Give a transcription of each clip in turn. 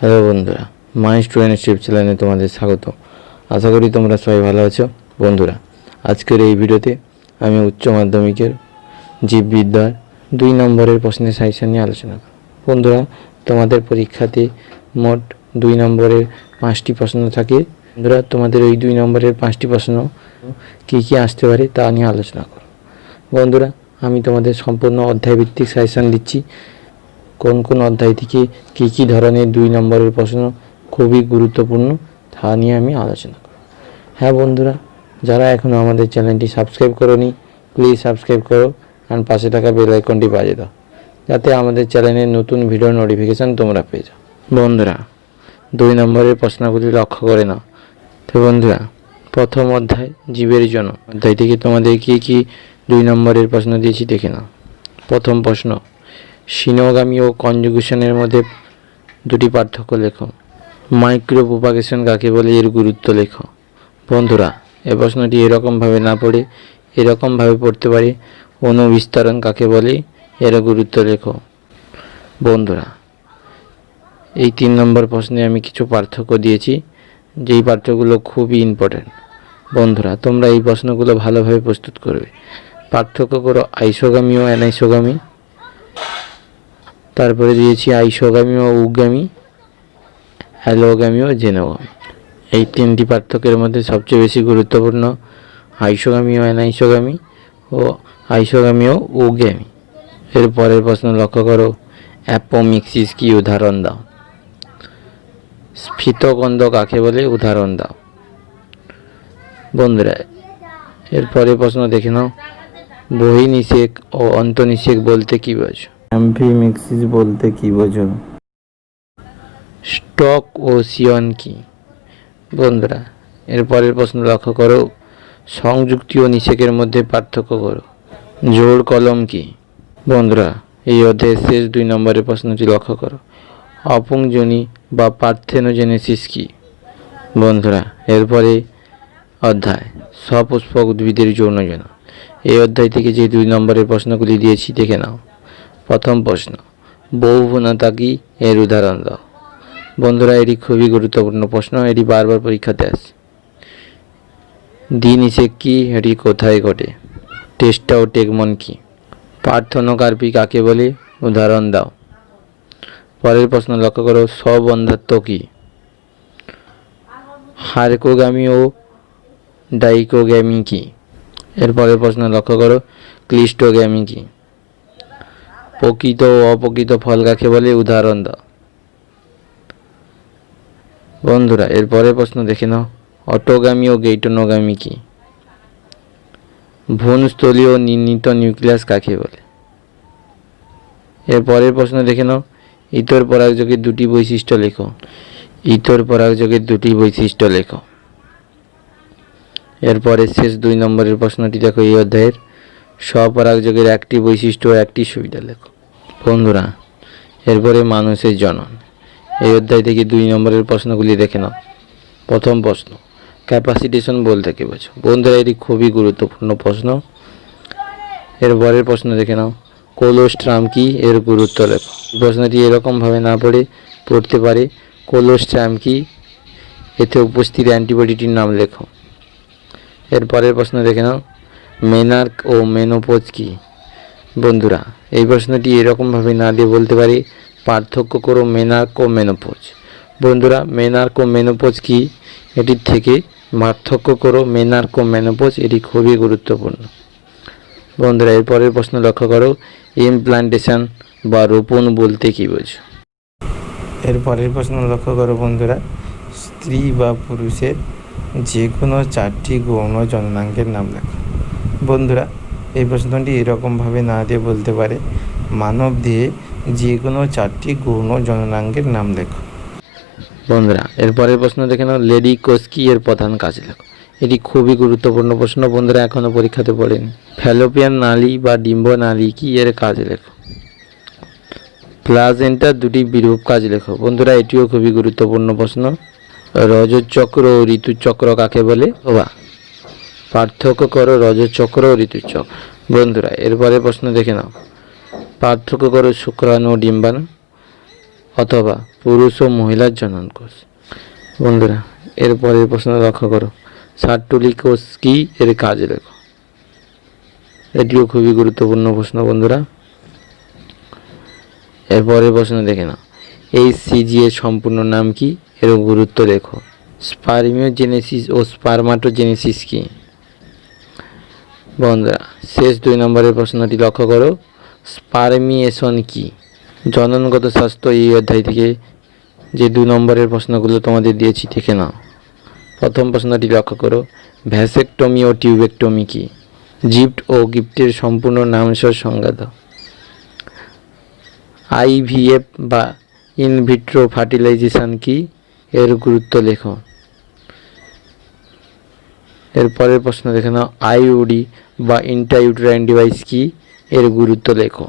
Hello বন্ধুরা, মাই studentship চ্যানেলে তোমাদের স্বাগত। আশা করি তোমরা সবাই ভালো আছো। বন্ধুরা, আজকের এই ভিডিওতে আমি উচ্চ মাধ্যমিকের জীববিদ্যার 2 নম্বরের প্রশ্নের সাজেশন নিয়ে আলোচনা করব। বন্ধুরা, তোমাদের পরীক্ষাতে মোট 2 নম্বরের 5টি প্রশ্ন থাকে। বন্ধুরা, তোমাদের ওই 2 নম্বরের 5টি প্রশ্ন কী আসতে পারে তা নিয়ে আলোচনা করব। বন্ধুরা, আমি তোমাদের সম্পূর্ণ অধ্যায়ভিত্তিক সাজেশন দিচ্ছি। কোন কোন অধ্যায় থেকে কী ধরনের 2 নম্বরের প্রশ্ন খুবই গুরুত্বপূর্ণ তা নিয়ে আমি আলোচনা করব। হ্যাঁ বন্ধুরা, যারা এখনও আমাদের চ্যানেলটি সাবস্ক্রাইব করোনি, প্লিজ সাবস্ক্রাইব করো আর পাশে থাকা বেল আইকনটি বাজিয়ে দাও, যাতে আমাদের চ্যানেলের নতুন ভিডিও নোটিফিকেশান তোমরা পেয়ে যাও। বন্ধুরা, 2 নম্বরের প্রশ্নগুলি লক্ষ্য করে নাও। তো বন্ধুরা, প্রথম অধ্যায় জীবের জন্য অধ্যায় থেকে তোমাদের কী 2 নম্বরের প্রশ্ন দিয়েছি দেখে নাও। প্রথম প্রশ্ন, সিনোগামী ও কনজুগেশনের মধ্যে 2টি পার্থক্য লেখো। মাইক্রো প্রোপাগেশন কাকে বলে, এর গুরুত্ব লেখো। বন্ধুরা, এই প্রশ্নটি এরকমভাবে না পড়ে এরকমভাবে পড়তে পারে, অনুবিস্তারণ কাকে বলে, এর গুরুত্ব লেখো। বন্ধুরা, এই 3 নম্বর প্রশ্নে আমি কিছু পার্থক্য দিয়েছি, যেই পার্থক্যগুলো খুবই ইম্পর্ট্যান্ট। বন্ধুরা, তোমরা এই প্রশ্নগুলো ভালোভাবে প্রস্তুত করবে। পার্থক্য করো আইসোগামী ও অ্যানাইসোগামী। তারপরে দিয়েছি আইসোগামী ও উগামী, অ্যালোগামী ও জেনোগামী। এই 3টি পার্থক্যের মধ্যে সবচেয়ে বেশি গুরুত্বপূর্ণ আইসোগামী ও অ্যানাইসোগামী ও আইসোগামী ও উগামী। এর পরের প্রশ্ন লক্ষ্য করো, অ্যাপোমিক্সিস কি, উদাহরণ দাও। স্ফীতগন্ধ কাকে বলে, উদাহরণ দাও। বন্ধুরা, এর পরের প্রশ্ন দেখে নাও, বহিনিষেক ও অন্তনিষেক বলতে কী বোঝো। অ্যাম্ফিমিক্সিস বলতে কী বোঝো। স্টক ও সিয়ন কি। বন্ধুরা, এর পরের প্রশ্ন লক্ষ্য করো, সংযুক্তি ও নিষেকের মধ্যে পার্থক্য করো। জোড় কলম কি। বন্ধুরা, এই অধ্যায়ের শেষ 2 নম্বরের প্রশ্নটি লক্ষ্য করো, অপুংজনি বা পার্থেনোজেনেসিস কি। বন্ধুরা, এরপরে অধ্যায় সপুষ্পক উদ্ভিদের যৌনজনন। এই অধ্যায় থেকে যে 2 নম্বরের প্রশ্নগুলি দিয়েছি দেখে নাও। প্রথম প্রশ্ন, বহুভ্রূণতা কি, এর উদাহরণ দাও। বন্ধুরা, এটি খুবই গুরুত্বপূর্ণ প্রশ্ন, এটি বারবার পরীক্ষাতে আসে। দ্বিনিষেক কি, এটি কোথায় ঘটে। টেস্টাওটেগমন কি। পার্থেনোকার্পি কাকে বলে, উদাহরণ দাও। পরের প্রশ্ন লক্ষ্য করো, স্ববন্ধাত্ব কি। হার্কোগামী ও ডাইকোগ্যামি কি। এর পরের প্রশ্ন লক্ষ্য করো, ক্লিস্টোগ্যামি কি। প্রকৃত ও অপ্রকৃত ফল কাকে বলে, উদাহরণ দাও। বন্ধুরা, এর পরের প্রশ্ন দেখে নাও, অটোগামী ও গেইটোনোগামী কি। ভ্রূণস্থলী ও নির্ণীত নিউক্লিয়াস কাকে বলে। এর পরের প্রশ্ন দেখে নাও, ইতর পরাগযোগের 2টি বৈশিষ্ট্য লেখো। ইতর পরাগযোগের 2টি বৈশিষ্ট্য লেখো। এরপরে শেষ 2 নম্বরের প্রশ্নটি দেখো, এই অধ্যায়ের স্বপরাগযোগের 1টি বৈশিষ্ট্য ও 1টি সুবিধা লেখো। বন্ধুরা, এরপরে মানুষের জনন। এই অধ্যায় থেকে 2 নম্বরের প্রশ্নগুলি দেখে নাও। প্রথম প্রশ্ন, ক্যাপাসিটেশন বলতে কী বোঝো। বন্ধুরা, এটি খুবই গুরুত্বপূর্ণ প্রশ্ন। এর পরের প্রশ্ন দেখে নাও, কোলোস্ট্রাম কি, এর গুরুত্ব লেখো। প্রশ্নটি এরকমভাবে না পড়তে পারে, কোলোস্ট্রাম কি, এতে উপস্থিত অ্যান্টিবডিটির নাম লেখো। এর পরের প্রশ্ন দেখে নাও, মেনার্ক ও মেনোপজ কি। বন্ধুরা, এই প্রশ্নটি এরকমভাবে না দিয়ে বলতে পারি, পার্থক্য করো মেনার্ক ও মেনোপজ। বন্ধুরা, মেনার্ক ও মেনোপজ কি, এটির থেকে পার্থক্য করো মেনার্ক ও মেনোপজ, এটি খুবই গুরুত্বপূর্ণ। বন্ধুরা, এর পরের প্রশ্ন লক্ষ্য করো, ইমপ্লান্টেশন বা রোপণ বলতে কী বোঝো। এর পরের প্রশ্ন লক্ষ্য করো, বন্ধুরা, স্ত্রী বা পুরুষের যে কোনো 4টি গৌণ জননাঙ্গের নাম লেখো। বন্ধুরা, এই প্রশ্নটি এরকমভাবে না দিয়ে বলতে পারে, মানব দেহে যে কোনো 4টি গৌণ জননাঙ্গের নাম লেখো। বন্ধুরা, এর পরের প্রশ্ন দেখে নাও, লেডি কোষ কি, এর প্রধান কাজ লেখো। এটি খুবই গুরুত্বপূর্ণ প্রশ্ন। বন্ধুরা, এখনও পরীক্ষাতে পড়েনি। ফ্যালোপিয়ান নালী বা ডিম্ব নালী কি, এর কাজ লেখো। প্লাজেন্টার 2টি বিরূপ কাজ লেখো। বন্ধুরা, এটিও খুবই গুরুত্বপূর্ণ প্রশ্ন। রজতচক্র ও ঋতুচক্র কাকে বলে, বা পার্থক্য করো রজতচক্র ও ঋতুচক্র। বন্ধুরা, এরপরে প্রশ্ন দেখে নাও, পার্থক্য করো শুক্রাণু ও ডিম্বাণু। অথবা পুরুষ ও মহিলার জনন কোষ। বন্ধুরা এরপরের প্রশ্ন লক্ষ্য করো, সার্টুলি কোষ কি, এর কাজ লেখো। এটিও খুবই গুরুত্বপূর্ণ প্রশ্ন বন্ধুরা। এরপরের প্রশ্ন দেখে নাও, এই সিজি এর সম্পূর্ণ নাম কি, এর গুরুত্ব লেখো। স্পারমিওজেনেসিস ও স্পারমাটোজেনেসিস কি? বন্ধুরা শেষ 2 নম্বরের প্রশ্নটি লক্ষ্য করো, স্পারমিয়েশন কি? জননগত স্বাস্থ্য এই অধ্যায় থেকে যে 2 নম্বরের প্রশ্নগুলো তোমাদের দিয়েছি দেখে নাও। প্রথম প্রশ্নটি লক্ষ্য করো, ভ্যাসেকটমি ও টিউবেকটমি কি? জিফট ও গিফটের সম্পূর্ণ নাম সহ সংজ্ঞা দাও। আইভিএফ বা ইনভিট্রো ফার্টিলাইজেশন কি, এর গুরুত্ব লেখো। এরপরের প্রশ্ন দেখে নাও, আইইউডি বা ইন্ট্রাইউটেরাইন ডিভাইস কি, এর গুরুত্ব লেখো।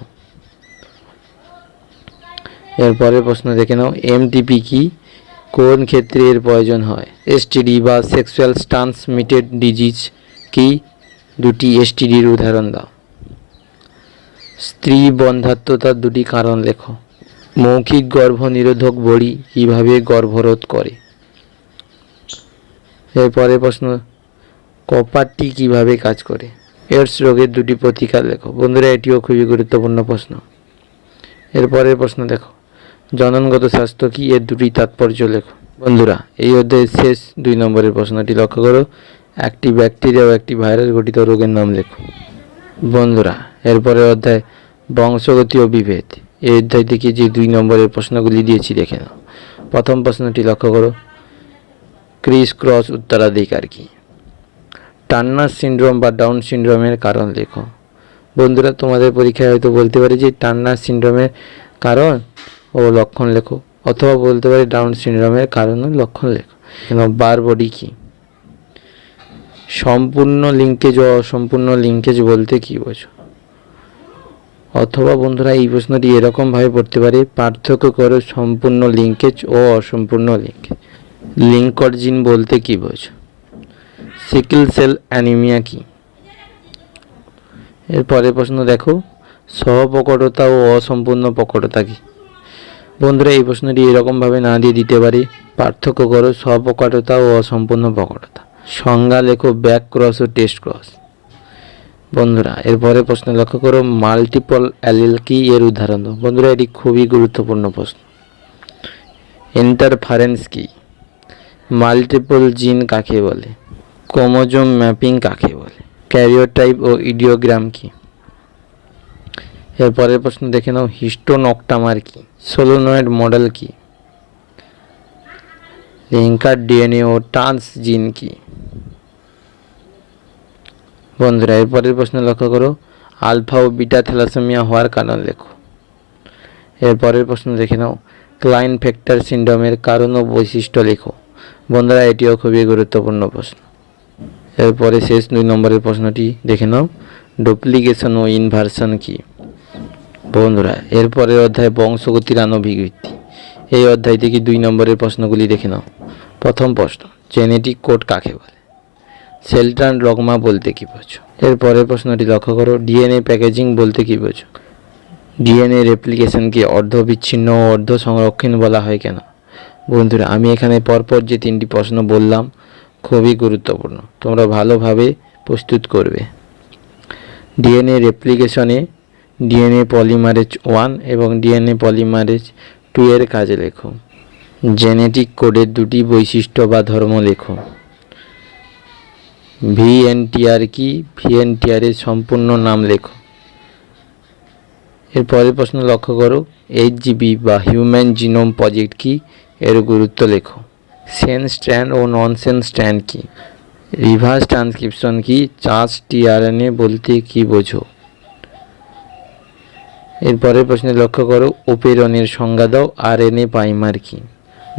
এরপরের প্রশ্ন দেখে নাও, এমটিপি কি, কোন ক্ষেত্রে এর প্রয়োজন হয়? এসটিডি বা সেক্সুয়াল ট্রান্সমিটেড ডিজিজ কি, দুটি এসটিডির উদাহরণ দাও। স্ত্রী বন্ধ্যাত্বতার 2টি কারণ লেখো। মৌখিক গর্ভনিরোধক বড়ি কিভাবে গর্ভরোধ করে? এরপরের প্রশ্ন, কপারটি কিভাবে কাজ করে? এডস রোগের 2টি প্রতিকার লেখো। বন্ধুরা এটিও খুবই গুরুত্বপূর্ণ প্রশ্ন। এরপরের প্রশ্ন দেখো, জননগত স্বাস্থ্য কি, এর 2টি তাৎপর্য লেখো। বন্ধুরা এই অধ্যায়ের শেষ 2 নম্বরের প্রশ্নটি লক্ষ্য করো, একটি ব্যাকটেরিয়া ও একটি ভাইরাস গঠিত রোগের নাম লেখো। বন্ধুরা এরপরের অধ্যায় বংশগতি ও বিভেদ, এই অধ্যায় থেকে যে 2 নম্বরের প্রশ্নগুলি দিয়েছি দেখে নাও। প্রথম প্রশ্নটি লক্ষ্য করো, ক্রিস ক্রস উত্তরাধিকার কি? টার্নার সিনড্রোম বা ডাউন সিনড্রোমের কারণ লেখো। বন্ধুরা তোমাদের পরীক্ষায় হয়তো বলতে পারে যে টার্নার সিনড্রোমের কারণ ও লক্ষণ লেখো, অথবা বলতে পারে ডাউন সিনড্রোমের কারণ ও লক্ষণ লেখো। বার বডি কি? সম্পূর্ণ লিঙ্কেজ ও অসম্পূর্ণ লিঙ্কেজ বলতে কি বোঝো? অথবা বন্ধুরা এই প্রশ্নটি এরকমভাবে পড়তে পারে, পার্থক্য করো সম্পূর্ণ লিঙ্কেজ ও অসম্পূর্ণ লিঙ্কেজ। লিঙ্কড জিন বলতে কি বোঝো? সিকেল সেল অ্যানিমিয়া কি? এরপরের প্রশ্ন দেখো, সহপ্রকটতা ও অসম্পূর্ণ প্রকটতা কি? বন্ধুরা এই প্রশ্নটি এরকমভাবে না দিয়ে দিতে পারে, পার্থক্য করো সহপ্রকটতা ও অসম্পূর্ণ প্রকটতা। সংজ্ঞা লেখো ব্যাক ক্রস ও টেস্ট ক্রস। বন্ধুরা এরপরে প্রশ্ন লক্ষ্য করো, মাল্টিপল অ্যালিল কি, এর উদাহরণ দাও। বন্ধুরা এটি খুবই গুরুত্বপূর্ণ প্রশ্ন। ইন্টারফারেন্স কি? মাল্টিপল জিন কাকে বলে? ক্রোমোজোম ম্যাপিং কাকে বলে? ক্যারিওটাইপ ও ইডিওগ্রাম কি? এরপরের প্রশ্ন দেখে নাও, হিস্টোনক্টামার কি? সোলোনয়েড মডেল কি? লিঙ্কার ডিএনএ ও ট্রান্স জিন কি? বন্ধুরা এরপরের প্রশ্ন লক্ষ্য করো, আলফা ও বিটা থ্যালাসেমিয়া হওয়ার কারণ লেখো। এরপরের প্রশ্ন দেখে নাও, ক্লাইনফেক্টার সিনড্রোমের কারণ ও বৈশিষ্ট্য লেখো। বন্ধুরা এটিও খুবই গুরুত্বপূর্ণ প্রশ্ন। এরপরে শেষ 2 নম্বরের প্রশ্নটি দেখে নাও, ডুপ্লিকেশন ও ইনভার্সন কি? বন্ধুরা এরপরের অধ্যায় বংশগতির আণবিক ভিত্তি, এই অধ্যায় থেকে 2 নম্বরের প্রশ্নগুলি দেখে নাও। প্রথম প্রশ্ন, জেনেটিক কোড কাকে বলে? শেলটন ডগমা বলতে কি বোঝো? এরপরের প্রশ্নটি লক্ষ্য করো, ডিএনএ প্যাকেজিং বলতে কি বোঝো? ডিএনএ রেপ্লিকেশনকে অর্ধবিচ্ছিন্ন ও অর্ধ সংরক্ষণ বলা হয় কেন? বন্ধুরা আমি এখানে পরপর যে 3টি প্রশ্ন বললাম খুবই গুরুত্বপূর্ণ, তোমরা ভালোভাবে প্রস্তুত করবে। ডিএনএ রেপ্লিকেশনে ডিএনএ পলিমারেজ 1 এবং ডিএনএ পলিমারেজ 2 এর কাজে লেখো। জেনেটিক কোডের 2টি বৈশিষ্ট্য বা ধর্ম লেখো। ভিএনটিআর কি? ভিএনটিআর এর সম্পূর্ণ নাম লেখো। এরপরের প্রশ্ন লক্ষ্য করো, এইচজিবি বা হিউম্যান জিনোম প্রজেক্ট কি? এর গুরুত্ব লেখো। সেন্স স্ট্র্যান্ড ও নন সেন্স স্ট্র্যান্ড কি? রিভার্স ট্রান্সক্রিপশন কি? চার্জ টিআরএনএ বলতে কি বোঝো? এরপরের প্রশ্নে লক্ষ্য করো, ওপেরনের সংজ্ঞা দাও। আরএনএ প্রাইমার কি?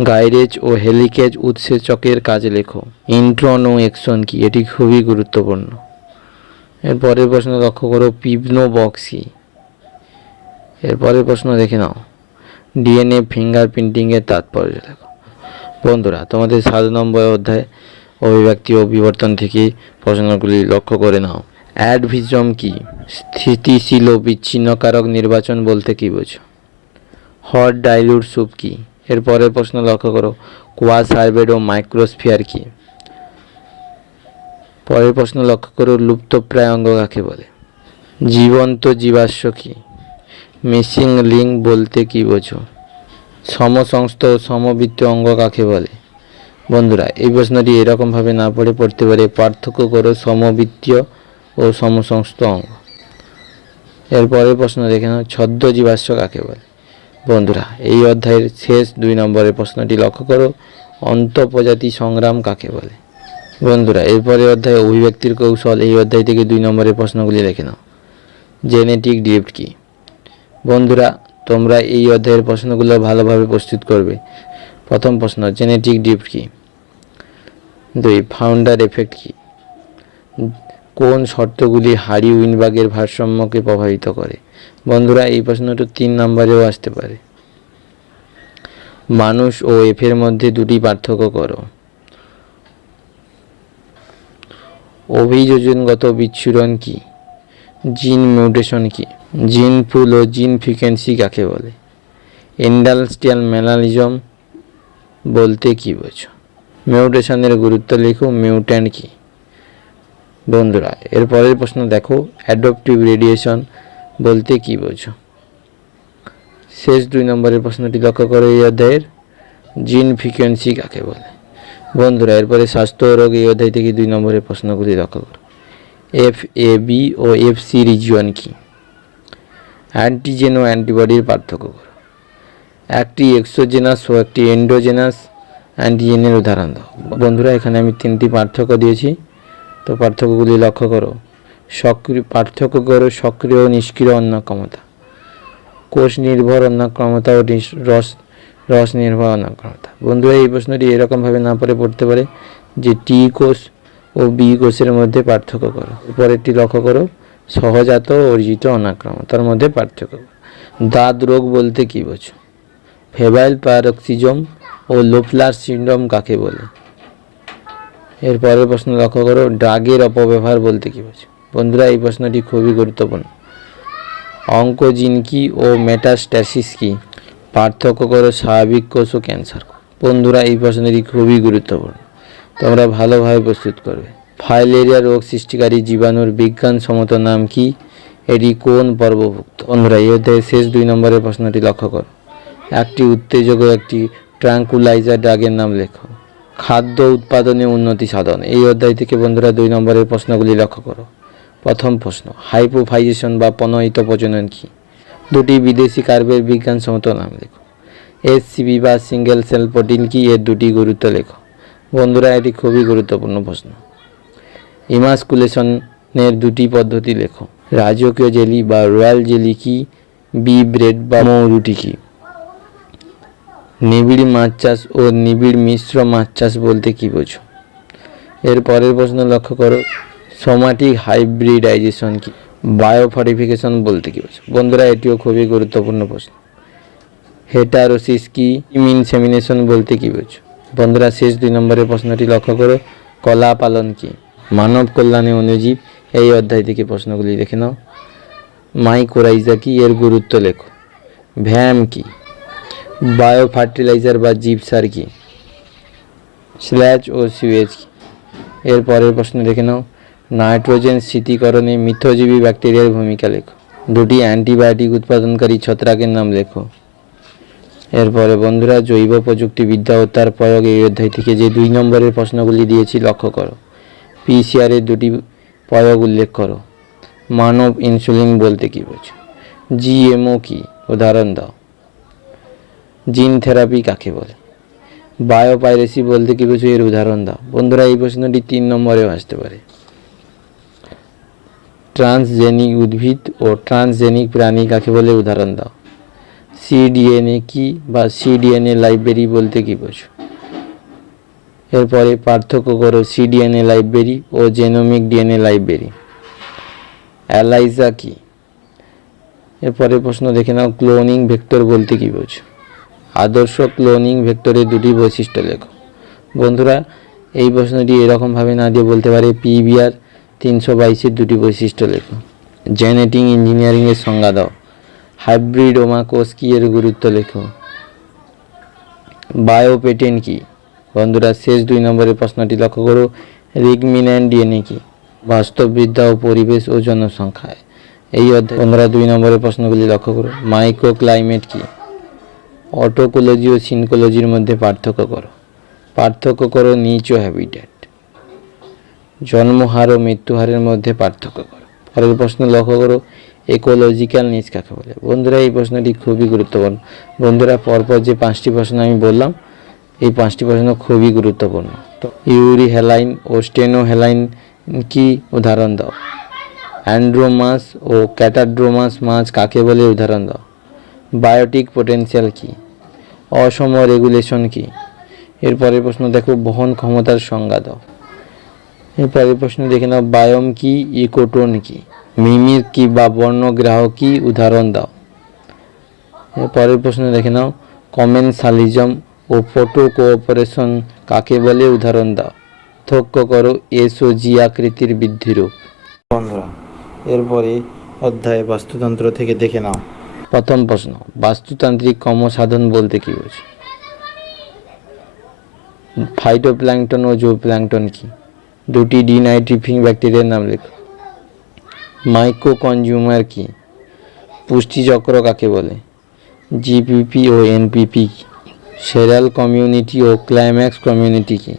গাইরেজ ও হেলিকেজ উৎসেচকের কাজে লেখো। ইন্ট্রন ও এক্সন কি? এটি খুবই গুরুত্বপূর্ণ। এরপরের প্রশ্ন লক্ষ্য করো, পিবনো বক্স কি? এরপরের প্রশ্ন দেখে নাও, ডিএনএ ফিঙ্গারপ্রিন্টিংয়ের তাৎপর্য লেখো। বন্ধুরা তোমাদের 7 নম্বর অধ্যায় অভিব্যক্তি ও বিবর্তন থেকে প্রশ্নগুলি লক্ষ্য করে নাও। অ্যাডভিজম কি? স্থিতিশীল ও বিচ্ছিন্নকারক নির্বাচন বলতে কি বোঝো? হট ডাইলিউট স্যুপ কি? এর পরের প্রশ্ন লক্ষ্য করো, কোয়াস আরবেডো মাইক্রোস্ফিয়ার কি? পরের প্রশ্ন লক্ষ্য করো, লুপ্তপ্রায় অঙ্গ কাকে বলে? জীবন্ত জীবাশ্ম কি? মিসিং লিঙ্ক বলতে কি বোঝো? সমসংস্থ ও সমবৃত্ত অঙ্গ কাকে বলে? বন্ধুরা, এই প্রশ্নটি এরকমভাবে না পড়তে পারে, পার্থক্য করো সমবৃত্তীয় ও সমসংস্থ অঙ্গ। এর পরের প্রশ্ন দেখে নাও, ছদ্ম জীবাশ্ম কাকে বলে? বন্ধুরা, এই অধ্যায়ের শেষ 2 নম্বরের প্রশ্নটি লক্ষ্য করো, অন্তঃপ্রজাতি সংগ্রাম কাকে বলে? বন্ধুরা, এরপরে অধ্যায় অভিব্যক্তির কৌশল, এই অধ্যায় থেকে 2 নম্বরের প্রশ্নগুলি লিখে নাও। জেনেটিক ড্রিফট কি? বন্ধুরা, তোমরা এই অধ্যায়ের প্রশ্নগুলো ভালোভাবে প্রস্তুত করবে। প্রথম প্রশ্ন, জেনেটিক ড্রিফট কি? 2, ফাউন্ডার এফেক্ট কি? কোন শর্তগুলি হারি উইনবার্গের ভারসাম্যকে প্রভাবিত করে? বন্ধুরা, এই প্রশ্নটা 3 নম্বরেও আসতে পারে। মানুষ ও এফের মধ্যে 2টি পার্থক্য করো। অভিযোজনগত বিচ্ছুরণ কি? জিন মিউটেশন কি? জিন পুল ও জিন ফ্রিকোয়েন্সি কাকে বলে? ইন্ডাস্ট্রিয়াল ম্যানালিজম বলতে কি বোঝো? মিউটেশনের গুরুত্ব লেখো। মিউট্যান্ট কি? বন্ধুরা, এর পরের প্রশ্ন দেখো, অ্যাডপটিভ রেডিয়েশন বলতে কি বোঝো? শেষ 2 নম্বরের প্রশ্নটি লক্ষ্য করো, এই অধ্যায়ের জিন ফ্রিকোয়েন্সি কাকে বলে? বন্ধুরা, এরপরে স্বাস্থ্য ও রোগ, এই অধ্যায় থেকে 2 নম্বরের প্রশ্নগুলি লক্ষ্য করো। FAB ও FC রিজিয়ন কি? অ্যান্টিজেন ও অ্যান্টিবডির পার্থক্য করো। একটি এক্সোজেনাস ও একটি এন্ডোজেনাস অ্যান্টিজেনের উদাহরণ দাও। বন্ধুরা, এখানে আমি 3টি পার্থক্য দিয়েছি, তো পার্থক্যগুলি লক্ষ্য করো। সক্রিয় ও নিষ্ক্রিয় অন্নক্ষমতা, কোষ নির্ভর অন্নক্ষমতা ও রস নির্ভর অন্নক্ষমতা। বন্ধুরা, এই প্রশ্নটি এরকমভাবে না পড়তে পারে যে টি কোষ ও বি কোষের মধ্যে পার্থক্য করো। পরেরটি লক্ষ্য করো, সহজাত ও অর্জিত অনাক্রমতার মধ্যে পার্থক্য করো। দাঁত রোগ বলতে কি বোঝো? ফেবাইল প্যারক্সিজম ও লোফলার সিন্ড্রোম কাকে বলে? এর পরের প্রশ্ন লক্ষ্য করো, ড্রাগের অপব্যবহার বলতে কি বোঝো? বন্ধুরা, এই প্রশ্নটি খুবই গুরুত্বপূর্ণ। অঙ্কোজিন কি ও মেটাস্ট্যাসিস কি? পার্থক্য করো স্বাভাবিক কোষ ও ক্যান্সার। বন্ধুরা, এই প্রশ্নটি খুবই গুরুত্বপূর্ণ, তোমরা ভালোভাবে প্রস্তুত করবে। ফাইলেরিয়া রোগ সৃষ্টিকারী জীবাণুর বিজ্ঞানসম্মত নাম কি? এটি কোন পর্বভুক্ত? বন্ধুরা, এই অধ্যায়ের শেষ 2 নম্বরের প্রশ্নটি লক্ষ্য করো। একটি উত্তেজক ও একটি ট্রাঙ্কুলাইজার ড্রাগের নাম লেখো। খাদ্য উৎপাদনে উন্নতি সাধন, এই অধ্যায় থেকে বন্ধুরা 2 নম্বরের প্রশ্নগুলি লক্ষ্য করো। প্রথম প্রশ্ন, হাইপোফাইজেশন বা প্রণয়িত প্রজনন কি? 2টি বিদেশি কার্বের বিজ্ঞানসম্মত নাম লেখো। SCP বা সিঙ্গেল সেল প্রোটিন কি? এর 2টি গুরুত্ব লেখো। বন্ধুরা, এটি খুবই গুরুত্বপূর্ণ প্রশ্ন। ইমাস্কুলেশনের 2টি পদ্ধতি লেখো। রাজকীয় জেলি বা রয়্যাল জেলি কি? বি ব্রেড বা মৌরুটি কি? নিবিড় মাছ চাষ ও নিবিড় মিশ্র মাছ চাষ বলতে কি বোঝো? এর পরের প্রশ্ন লক্ষ্য করো, সোমাটিক হাইব্রিডাইজেশন কি? বায়োফরিফিকেশন বলতে কি বোঝো? বন্ধুরা, এটিও খুবই গুরুত্বপূর্ণ প্রশ্ন। হেটারোসিস কি? ইনসেমিনেশন বলতে কি বোঝো? বন্ধুরা, শেষ 2 নম্বরের প্রশ্নটি লক্ষ্য করো, কলা পালন কি? মানব কল্যাণে অণুজীব, এই অধ্যায় থেকে প্রশ্নগুলি দেখে নাও। মাইকোরাইজা কি? এর গুরুত্ব লেখো। ভ্যাম কি? বায়ো ফার্টিলাইজার বা জীব সার কি? স্ল্যাজ ও সিউয়েজ কি? এর পরের প্রশ্ন দেখে নাও, নাইট্রোজেন শীতীকরণে মিথজীবী ব্যাকটেরিয়ার ভূমিকা লেখো। 2টি অ্যান্টিবায়োটিক উৎপাদনকারী ছত্রাকের নাম লেখো। এরপরে বন্ধুরা, জৈব প্রযুক্তিবিদ্যা ও তার প্রয়োগ, এই অধ্যায় থেকে যে 2 নম্বরের প্রশ্নগুলি দিয়েছি লক্ষ্য করো। PCR এর 2টি প্রয়োগ উল্লেখ করো। মানব ইনসুলিন বলতে কি বোঝো? GMO কি? উদাহরণ দাও। জিন থেরাপি কাকে বলে? বায়োপাইরেসি বলতে কি বোঝো? এর উদাহরণ দাও। বন্ধুরা, এই প্রশ্নটি 3 নম্বরেও আসতে পারে। ট্রান্সজেনিক উদ্ভিদ ও ট্রান্সজেনিক প্রাণী কাকে বলে? উদাহরণ দাও। cDNA কি বা cDNA লাইব্রেরি বলতে কি বোঝো? এরপরে পার্থক্য করো cDNA লাইব্রেরি ও জেনোমিক ডিএনএ লাইব্রেরি। অ্যালাইজা কি? এরপরে প্রশ্ন দেখে নাও, ক্লোনিং ভেক্টর বলতে কি বোঝো? আদর্শ ক্লোনিং ভেক্টরের 2টি বৈশিষ্ট্য লেখো। বন্ধুরা, এই প্রশ্নটি এরকমভাবে না দিয়ে বলতে পারে, PBR 322-এর 2টি বৈশিষ্ট্য লেখো। জেনেটিক ইঞ্জিনিয়ারিংয়ের সংজ্ঞা দাও। হাইব্রিডোমা কোষ কি, এর গুরুত্ব লেখো। বায়োপেটেন্ট কি? বন্ধুরা শেষ 2 নম্বরের প্রশ্নটি লক্ষ্য করো, রিকমিন্যান্ট ডিএনএ কি? বাস্তববিদ্যা ও পরিবেশ ও জনসংখ্যায়, এই অধ্যায় বন্ধুরা 2 নম্বরের প্রশ্নগুলি লক্ষ্য করো। মাইক্রো ক্লাইমেট কি? অটোকোলজি ও সিনকোলজির মধ্যে পার্থক্য করো নিচ ও হ্যাবিটেট। জন্মহার ও মৃত্যুহারের মধ্যে পার্থক্য করো। পরের প্রশ্ন লক্ষ্য করো, ইকোলজিক্যাল নিচ কাকে বলে? বন্ধুরা এই প্রশ্নটি খুবই গুরুত্বপূর্ণ। বন্ধুরা পরপর যে 5টি প্রশ্ন আমি বললাম, এই 5টি প্রশ্ন খুবই গুরুত্বপূর্ণ। তো ইউরি হ্যালাইন ও স্টেনো হ্যালাইন কি, উদাহরণ দাও। অ্যান্ড্রোমাস ও ক্যাটাড্রোমাস মাছ কাকে বলে, উদাহরণ দাও। বায়োটিক পোটেনশিয়াল কি? অসম রেগুলেশন কি? এরপরের প্রশ্ন দেখো, বহন ক্ষমতার সংজ্ঞা দাও। এরপরের প্রশ্ন দেখে নাও, বায়োম কি, ইকোটোন কি? মিমির কি বা বর্ণগ্রাহক কি, উদাহরণ দাও। এরপরের প্রশ্ন দেখে নাও, কমেনসালিজম ও ফটো কোঅপারেশন কাকে বলে, উদাহরণ দাও। পার্থক্য করো এস ও জি আকৃতির বৃদ্ধিরূপ। বন্ধুরা এরপরে অধ্যায় বাস্তুতন্ত্র থেকে দেখে নাও। প্রথম প্রশ্ন, বাস্তুতান্ত্রিক কর্মসাধন বলতে কি বোঝো? ফাইটোপ্ল্যাঙ্কটন ও জুওপ্ল্যাঙ্কটন কি? দুটি ডিনাইট্রিফিং ব্যাকটেরিয়ার নাম লেখো। মাইক্রো কনজিউমার কি? পুষ্টিচক্র কাকে বলে? জিপিপি ও এনপিপি কি? সেরাল কমিউনিটি ও ক্লাইম্যাক্স কমিউনিটি কি?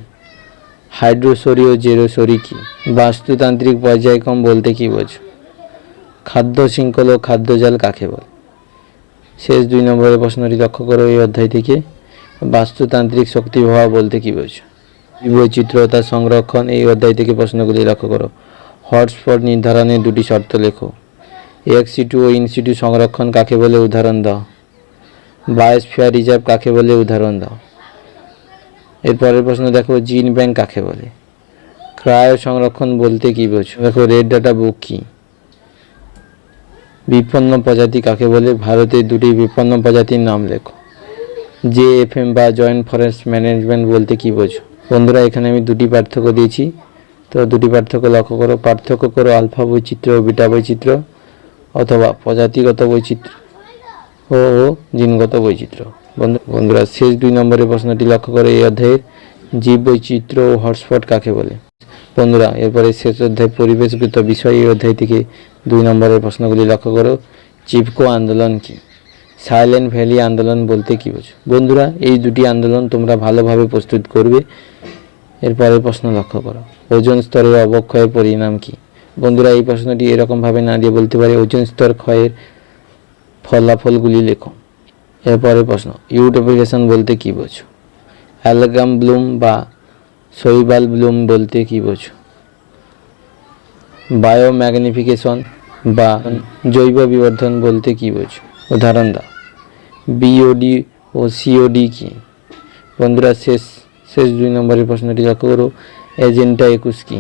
হাইড্রোসরি ও জেরোসরি কি? বাস্তুতান্ত্রিক পর্যায়ক্রম বলতে কি বোঝো? খাদ্য শৃঙ্খল ও খাদ্যজাল কাকে বলে? শেষ 2 নম্বরের প্রশ্নটি লক্ষ্য করো এই অধ্যায় থেকে, বাস্তুতান্ত্রিক শক্তি প্রবাহ বলতে কি বোঝো? বৈচিত্র্যতা সংরক্ষণ, এই অধ্যায় থেকে প্রশ্নগুলি লক্ষ্য করো। হটস্পট নির্ধারণের 2টি শর্ত লেখো। এক্স-সিটু ও ইন-সিটু সংরক্ষণ কাকে বলে, উদাহরণ দাও। বায়োস্ফিয়ার রিজার্ভ কাকে বলে, উদাহরণ দাও। এরপরের প্রশ্ন দেখো, জিন ব্যাংক কাকে বলে? ক্রায়ো সংরক্ষণ বলতে কি বোঝো? দেখো রেড ডাটা বুক কি? বিপন্ন প্রজাতি কাকে বলে? ভারতের 2টি বিপন্ন প্রজাতির নাম লেখো। জেএফএম বা জয়েন্ট ফরেস্ট ম্যানেজমেন্ট বলতে কি বোঝো? বন্ধুরা এখানে আমি 2টি পার্থক্য দিয়েছি, তো 2টি পার্থক্য লক্ষ্য করো। পার্থক্য করো আলফা বৈচিত্র্য ও বিটা বৈচিত্র্য, অথবা প্রজাতিগত বৈচিত্র্য ও জিনগত বৈচিত্র্য। বন্ধুরা শেষ 2 নম্বরের প্রশ্নটি লক্ষ্য করে এই অধ্যায়ের, জীব বৈচিত্র্য ও হটস্পট কাকে বলে? বন্ধুরা এরপরে শেষ অধ্যায় পরিবেশগত বিষয়, এই অধ্যায় থেকে 2 নম্বরের প্রশ্নগুলি লক্ষ্য করো। চিপকো আন্দোলন কি? সাইলেন্ট ভ্যালি আন্দোলন বলতে কি বোঝো? বন্ধুরা এই 2টি আন্দোলন তোমরা ভালোভাবে প্রস্তুত করবে। এরপরের প্রশ্ন লক্ষ্য করো, ওজোন স্তরের অবক্ষয়ের পরিণাম কি? বন্ধুরা এই প্রশ্নটি এরকমভাবে না দিয়ে বলতে পারে, ওজোন স্তর ক্ষয়ের ফলাফলগুলি লেখো। এরপরের প্রশ্ন, ইউটোপিফিকেশন বলতে কি বোঝো? অ্যালগাম ব্লুম বা শৈবাল ব্লুম বলতে কি বোঝো? বায়োম্যাগনিফিকেশন বা জৈব বিবর্ধন বলতে কি বোঝো? উদাহরণ দাও। বিওডি ও সিওডি কি? বন্ধুরা শেষ 2 নম্বরের প্রশ্নটি লক্ষ্য করো, এজেন্ডা 21 কি?